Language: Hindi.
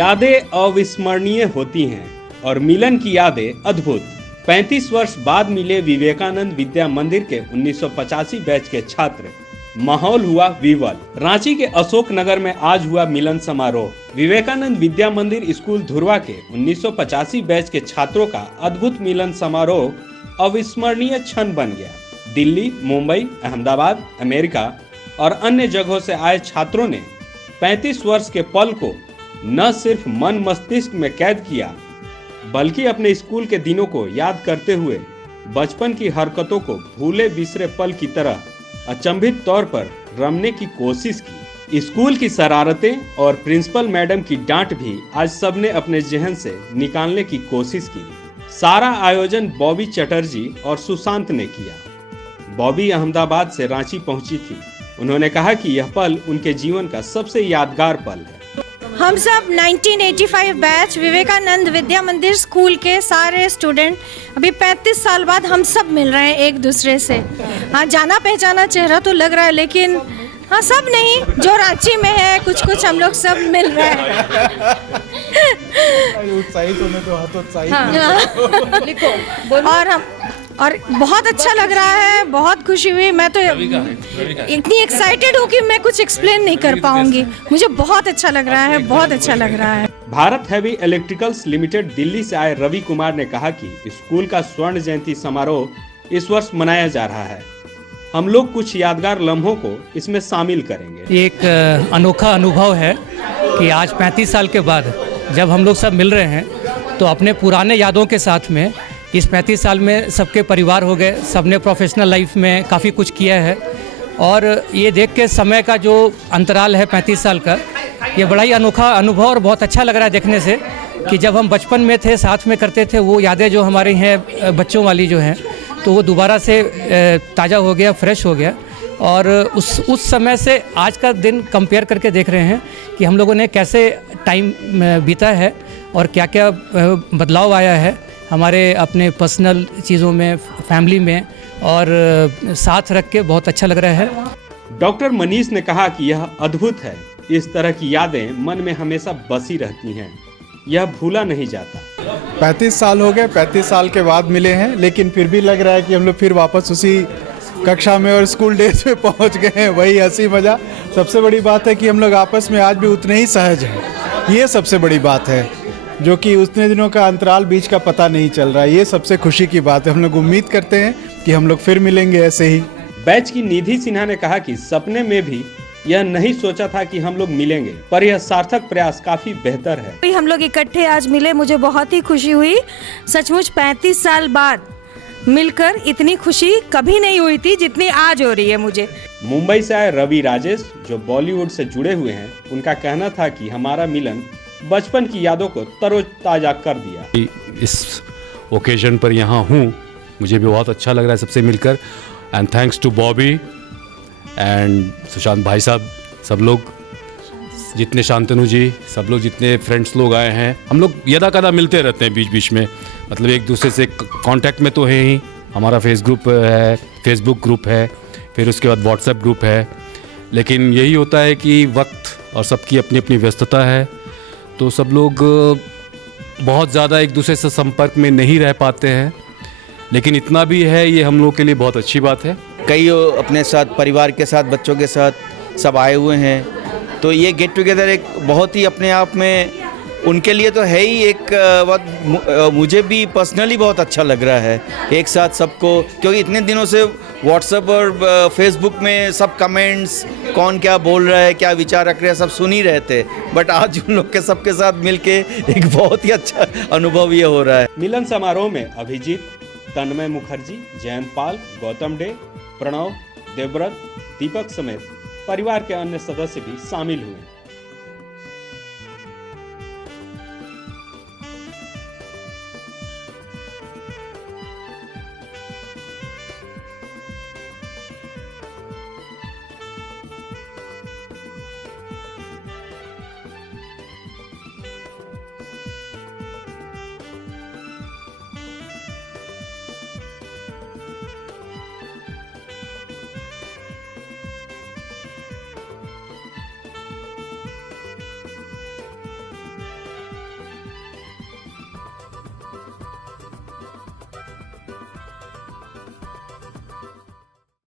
यादें अविस्मरणीय होती हैं और मिलन की यादें अद्भुत। 35 वर्ष बाद मिले विवेकानंद विद्या मंदिर के 1985 बैच के छात्र। माहौल हुआ विवल। रांची के अशोक नगर में आज हुआ मिलन समारोह। विवेकानंद विद्या मंदिर स्कूल धुरवा के 1985 बैच के छात्रों का अद्भुत मिलन समारोह अविस्मरणीय क्षण बन गया। दिल्ली, मुंबई, अहमदाबाद, अमेरिका और अन्य जगहों से आए छात्रों ने 35 वर्ष के पल को न सिर्फ मन मस्तिष्क में कैद किया, बल्कि अपने स्कूल के दिनों को याद करते हुए बचपन की हरकतों को भूले बिसरे पल की तरह अचंभित तौर पर रमने की कोशिश की। स्कूल की शरारतें और प्रिंसिपल मैडम की डांट भी आज सबने अपने जहन से निकालने की कोशिश की। सारा आयोजन बॉबी चटर्जी और सुशांत ने किया। बॉबी अहमदाबाद से रांची पहुंची थी। उन्होंने कहा कि यह पल उनके जीवन का सबसे यादगार पल है। हम सब 1985 बैच विवेकानंद विद्या मंदिर स्कूल के सारे स्टूडेंट अभी 35 साल बाद हम सब मिल रहे हैं एक दूसरे से। हाँ, जाना पहचाना चेहरा तो लग रहा है, लेकिन हाँ सब नहीं, जो रांची में है कुछ हम लोग सब मिल रहे हैं। उत्साहित होने तो हाथ उत्साहित। हाँ। लिखो और बहुत अच्छा लग रहा है, बहुत खुशी हुई। मैं तो इतनी एक्साइटेड हूँ कि मैं कुछ एक्सप्लेन नहीं कर पाऊंगी। मुझे बहुत अच्छा लग रहा है, बहुत अच्छा लग रहा है। Bharat heavy electricals limited Delhi से आए रवि कुमार ने कहा कि स्कूल का स्वर्ण जयंती समारोह इस वर्ष मनाया जा रहा है। हम लोग कुछ यादगार लम्हों को इसमें शामिल करेंगे। एक अनोखा अनुभव है कि आज 35 साल के बाद जब हम लोग सब मिल रहे हैं तो अपने पुराने यादों के साथ में इस 35 साल में सबके परिवार हो गए, सबने प्रोफेशनल लाइफ में काफ़ी कुछ किया है और ये देख के समय का जो अंतराल है 35 साल का, ये बड़ा ही अनोखा अनुभव और बहुत अच्छा लग रहा है देखने से कि जब हम बचपन में थे, साथ में करते थे, वो यादें जो हमारी हैं बच्चों वाली जो हैं, तो वो दोबारा से ताज़ा हो गया, फ्रेश हो गया। और उस समय से आज का दिन कंपेयर करके देख रहे हैं कि हम लोगों ने कैसे टाइम बीता है और क्या क्या बदलाव आया है हमारे अपने पर्सनल चीज़ों में, फैमिली में, और साथ रख के बहुत अच्छा लग रहा है। डॉक्टर मनीष ने कहा कि यह अद्भुत है। इस तरह की यादें मन में हमेशा बसी रहती हैं, यह भूला नहीं जाता। 35 साल हो गए, 35 साल के बाद मिले हैं, लेकिन फिर भी लग रहा है कि हम लोग फिर वापस उसी कक्षा में और स्कूल डेज में पहुंच गए हैं। वही हंसी मजा। सबसे बड़ी बात है कि हम लोग आपस में आज भी उतने ही सहज हैं। ये सबसे बड़ी बात है, जो कि उतने दिनों का अंतराल बीच का पता नहीं चल रहा है। ये सबसे खुशी की बात है। हम लोग उम्मीद करते हैं कि हम लोग फिर मिलेंगे ऐसे ही। बैच की निधि सिन्हा ने कहा कि सपने में भी यह नहीं सोचा था कि हम लोग मिलेंगे, पर यह सार्थक प्रयास काफी बेहतर है। हम लोग इकट्ठे आज मिले, मुझे बहुत ही खुशी हुई। सचमुच 35 साल बाद मिलकर इतनी खुशी कभी नहीं हुई थी जितनी आज हो रही है मुझे। मुंबई से आए रवि राजेश, जो बॉलीवुड से जुड़े हुए हैं, उनका कहना था कि हमारा मिलन बचपन की यादों को तरोताजा कर दिया। इस ओकेजन पर यहाँ हूँ, मुझे भी बहुत अच्छा लग रहा है सबसे मिलकर। And thanks to Bobby and Sushant भाई साहब, सब लोग जितने, शांतनु जी, सब लोग जितने फ्रेंड्स लोग आए हैं। हम लोग यदा कदा मिलते रहते हैं बीच बीच में, मतलब एक दूसरे से कांटेक्ट में तो है ही। हमारा फेसबुक ग्रुप है, फिर उसके बाद व्हाट्सएप ग्रुप है। लेकिन यही होता है कि वक्त और सबकी अपनी अपनी व्यस्तता है, तो सब लोग बहुत ज़्यादा एक दूसरे से संपर्क में नहीं रह पाते हैं। लेकिन इतना भी है, ये हम लोग के लिए बहुत अच्छी बात है। कई अपने साथ, परिवार के साथ, बच्चों के साथ सब आए हुए हैं, तो ये गेट टुगेदर एक बहुत ही अपने आप में उनके लिए तो है ही एक बहुत, मुझे भी पर्सनली बहुत अच्छा लग रहा है एक साथ सबको, क्योंकि इतने दिनों से व्हाट्सएप और फेसबुक में सब कमेंट्स, कौन क्या बोल रहा है, क्या विचार रख रहे हैं, सब सुन ही रहे थे। बट आज उन लोग के सबके साथ मिलके एक बहुत ही अच्छा अनुभव ये हो रहा है। मिलन समारोह में अभिजीत, तन्मय मुखर्जी, जयंत पाल, गौतम डे, प्रणव, देवव्रत, दीपक समेत परिवार के अन्य सदस्य भी शामिल हुए।